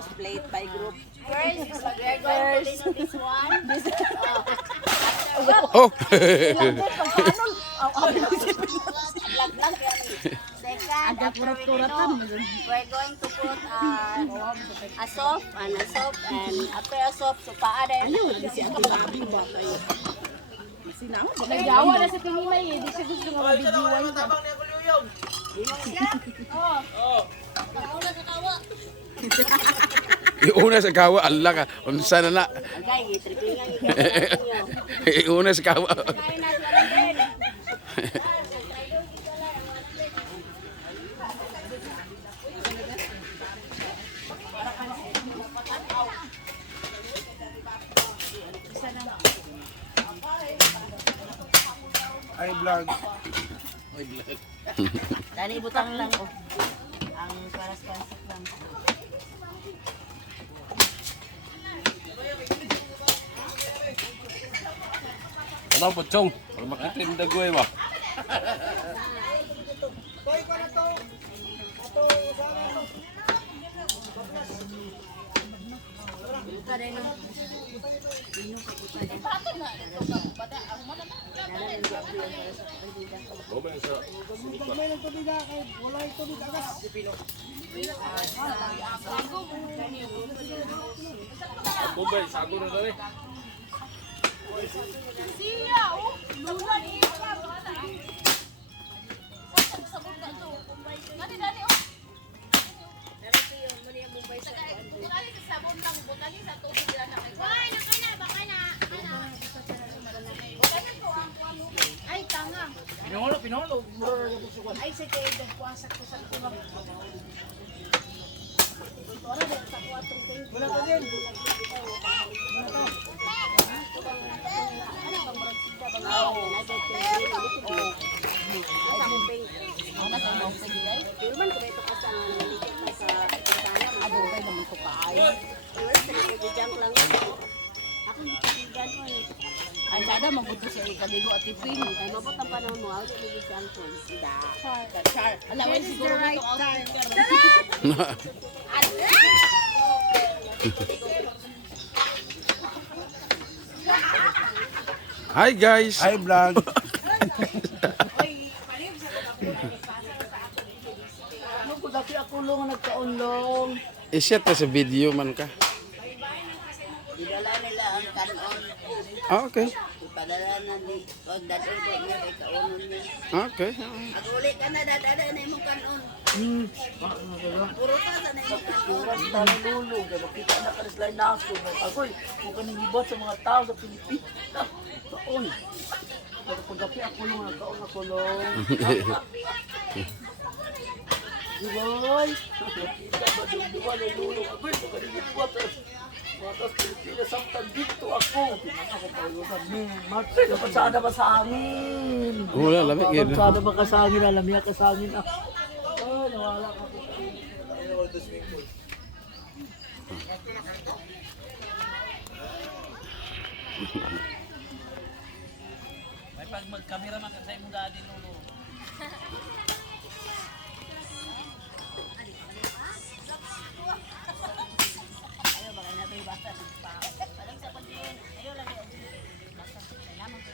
was played by group. First, we're going to listen this one. Oh. Lag-lag yan. Second, after we know, we're going to put a soap and after a soap, so pa-add. Nagawa na sa tingimay eh. Di siya gusto nga mabidyoan. Iuna sa kawa, Allah ka. Unsa na na. Okay, itripingan Iuna sa kawa. Kain na sila lang. Ay, vlog. Dali butang lang oh. Ang paras-paras lang. Ano po, Chong? Para makita yung dagoy ba? Kumbay, sago na rin. Siya, oh. Luwan eh. Dali, oh. Sabon lang, butani sa tubig lang na kayo. Baka na. Ay, tanga. Pinolo. Ay, sige, nagpuasak ko sa tulog. Wala ka din. Ang sada mabuto siya ikaligo at tipin. Ay mabot ang panahon mo, ako hindi siya ang phone. Char. Alawin siguro dito ang Hi guys. Ay, vlog. Ano ko dati ako long nagkaunlong. Iset na sa video man ka. Idala nila ang kanon. Ah, okay. Ipadala na ni pag dadon ko niya kay kaunon niya. Okay. Aguli ka na dadala na imong kanon. Puro ka sa na imong kanon. Turas na lulo. Kaya makita na ka slide na ako. Agoy, kung ka nangibot sa mga tao sa Pilipinas. Kaon. Pero pagkapi ako long nagkaon ako long. Diboy. Kita ba duwa na lulo. Agoy, kung ka nangibot sa mga Pilipinas. Samtang dito ako. Ako palutan. Martin, napasada ba sa hangin? Wala, lamig yun. Napasada ba ka sa hangin? Alamia ka sa hangin. Ay, nawala ka. May pag mag-camera man sa imong daan din lulo. Ayaw ba kayo na tayo basta pa. Palang sa pagkain. Ayaw lang kayo. Basta kailangan ko.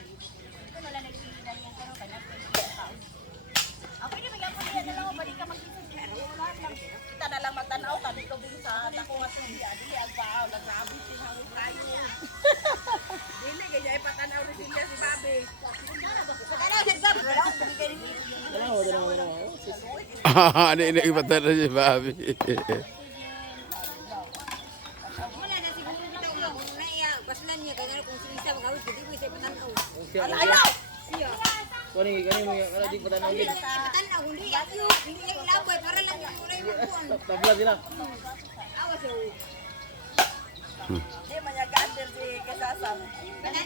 Ito na lang nagsisindan yan pero kanya ko yung tao. Ako hindi magyapon yan na lang. Balik ka magsisindan. Kita na lang matanaw ka dito din sa takuha sa hindi. Dili ang paaw. Nagrabit din ang kayo. Dili kaya ay patanaw ni Silya si Babe. Patanaw si Babe. Wala ko bigay ni Ano yung nakipatan na si Bobby. wala na siguro bitaw nga kung naiya. Baslan niya kaya kung sinisa magawin. Hindi ko isa patanaw. Alaw! Siya. Kani mo kala di patanaw din. Patanaw. Hindi yung ilaboy. Para lang yung mura yung buwan. Tabla sila. Awas o. Hindi, manyagaan si Kasasam.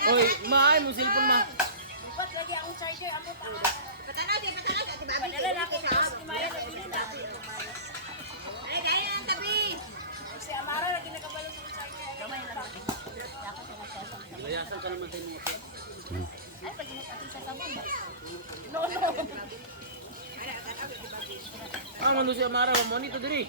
Oy, maay mo cellphone ma. Bukas lagi akong charger. Ako pa. Patanaw siya. Patanaw siya. Padala na ako sa house. Kumaya na pili na. Ay, dahil ang tabi. Si Amara lagi nakabalo sa charger. Gamay na lang. Layasan ka naman tayo mo. Ay, pag ginagawa siya sa bomba. No. Ah, mando si Amara mo nito diri.